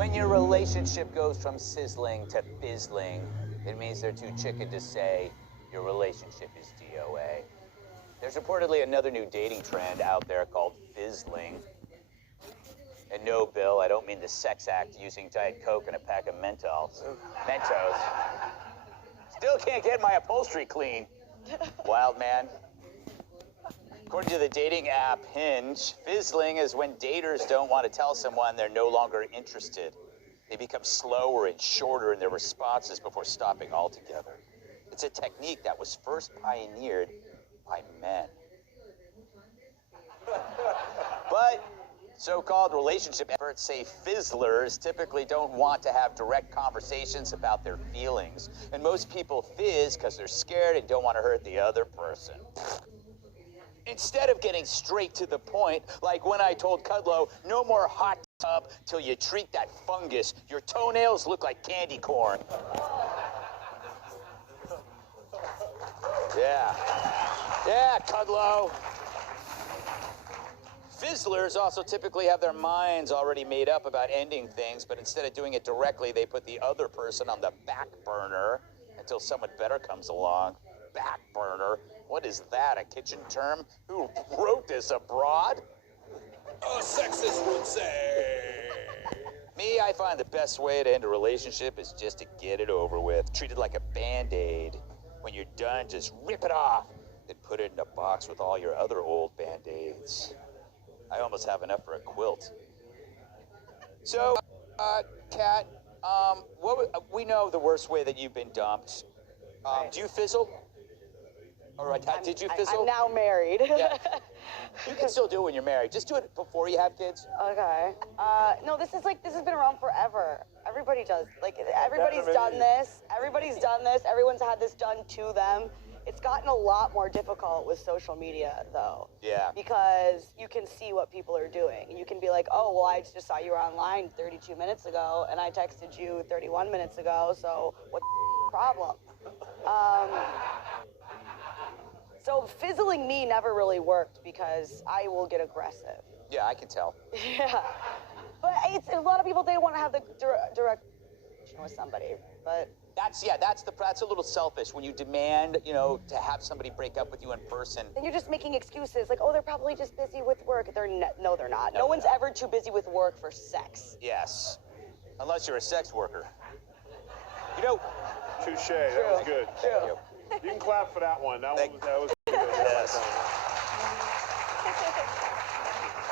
When your relationship goes from sizzling to fizzling, it means they're too chicken to say your relationship is DOA. There's reportedly another new dating trend out there called fizzling. And no, Bill, I don't mean the sex act using Diet Coke and a pack of Mentos. Still can't get my upholstery clean. Wild man. According to the dating app Hinge, fizzling is when daters don't want to tell someone they're no longer interested. They become slower and shorter in their responses before stopping altogether. It's a technique that was first pioneered by men. But so-called relationship experts say fizzlers typically don't want to have direct conversations about their feelings. And most people fizz because they're scared and don't want to hurt the other person. Instead of getting straight to the point, like when I told Kudlow, no more hot tub till you treat that fungus. Your toenails look like candy corn. Yeah, Kudlow. Fizzlers also typically have their minds already made up about ending things, but instead of doing it directly, they put the other person on the back burner until someone better comes along. Back burner? What is that, a kitchen term? Who wrote this abroad? A sexist would say. Me, I find the best way to end a relationship is just to get it over with. Treat it like a Band-Aid. When you're done, just rip it off, then put it in a box with all your other old Band-Aids. I almost have enough for a quilt. So, Kat, we know the worst way that you've been dumped. Right. Do you fizzle? All right, did you fizzle? I'm now married. Yeah. You can still do it when you're married. Just do it before you have kids. Okay. No, this has been around forever. Everybody does. Everybody's done this. Everybody's done this. Everyone's had this done to them. It's gotten a lot more difficult with social media, though. Yeah. Because you can see what people are doing. You can be like, oh, well, I just saw you were online 32 minutes ago, and I texted you 31 minutes ago, so what's the problem? So fizzling me never really worked because I will get aggressive. Yeah, I can tell. Yeah. But a lot of people, they want to have the direct with somebody, but... That's a little selfish when you demand, to have somebody break up with you in person. And you're just making excuses, like, oh, they're probably just busy with work. No, they're not. No one's ever too busy with work for sex. Yes. Unless you're a sex worker. Touche, that was good. True. You can clap for that one. That was good. Yes.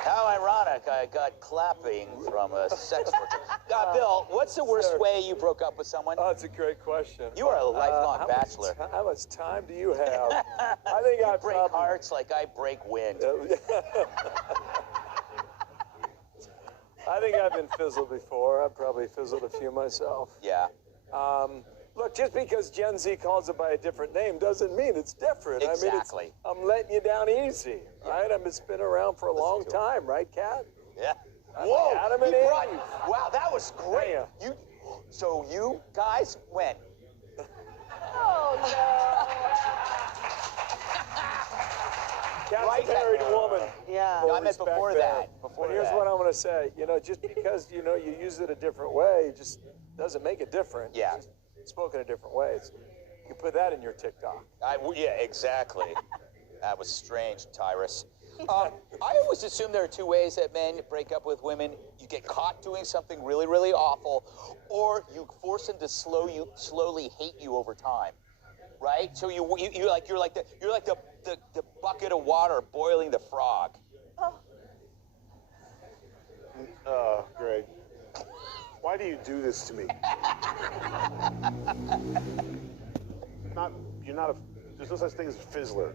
How ironic, I got clapping from a sex worker. Bill, what's the worst way you broke up with someone? Oh, that's a great question. You are a lifelong bachelor. How much time do you have? I think I break hearts like I break wind. I think I've been fizzled before. I've probably fizzled a few myself. Yeah. Look, just because Gen Z calls it by a different name doesn't mean it's different. Exactly. I mean, I'm letting you down easy, right? I've been around for a long time, right, Kat? Yeah. Whoa! Adam and Eve. Wow, that was great. Yeah. So you guys went. Oh, no. Kat's a married woman. Yeah. No, I meant before that. But here's what I'm going to say. Just because, you use it a different way just doesn't make it different. Yeah. It's just spoken a different ways. You put that in your TikTok. Yeah, exactly. That was strange, Tyrus. I always assume there are two ways that men break up with women. You get caught doing something really, really awful, or you force them to slowly hate you over time, right? So you're like the bucket of water boiling the frog. Oh, Greg. Why do you do this to me? There's no such thing as a fizzler.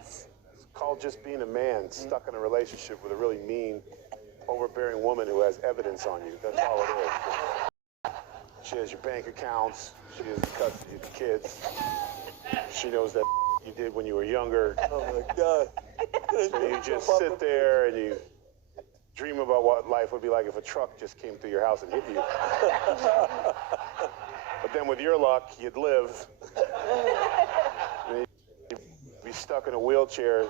It's called just being a man stuck in a relationship with a really mean, overbearing woman who has evidence on you. That's all it is. She has your bank accounts. She has the custody of the kids. She knows that you did when you were younger. Oh, my God. So you just sit there and you dream about what life would be like if a truck just came through your house and hit you. But then with your luck, you'd live. And you'd be stuck in a wheelchair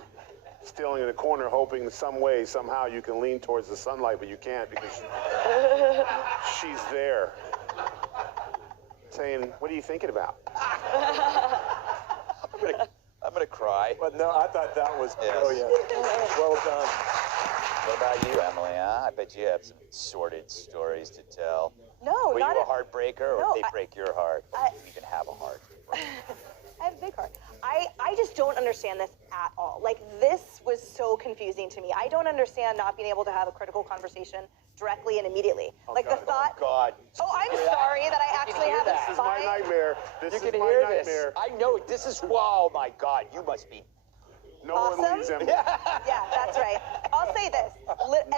stealing in a corner, hoping that some way, somehow you can lean towards the sunlight, but you can't because she's there. Saying, what are you thinking about? I'm gonna cry. But no, I thought that was brilliant. Well done. What about you, Emily? Huh? I bet you have some sordid stories to tell. No, Were not you a heartbreaker, or no, did they break your heart? You even have a heart. I have a big heart. I just don't understand this at all. Like, this was so confusing to me. I don't understand not being able to have a critical conversation directly and immediately. Like, the thought... God. Oh, I'm sorry that I actually have a This is my spine. nightmare. This You is can my hear nightmare. this. I know it. This is, oh my God, you must be. No Awesome. one leaves Emily. Yeah, that's right. I'll say this.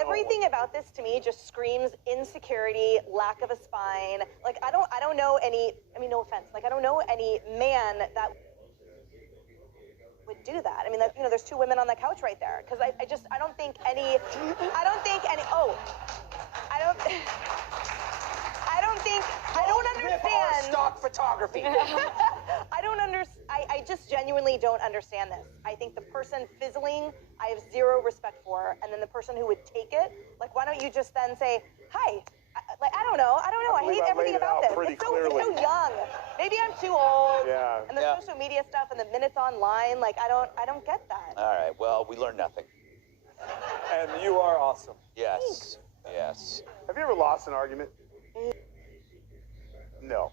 Everything about this to me just screams insecurity, lack of a spine. Like, I don't know any, I mean, no offense. Like, I don't know any man that would do that. I mean, you know, there's two women on the couch right there. Because I don't think any, I don't understand. Stock photography. I just genuinely don't understand this. I think the person fizzling, I have zero respect for, and then the person who would take it, like, why don't you just then say, hi? I don't know. I hate everything about this. It's so young. Maybe I'm too old. Yeah. And the social media stuff and the minutes online, like, I don't get that. All right, well, we learned nothing. And you are awesome. Yes, yes. Have you ever lost an argument? No.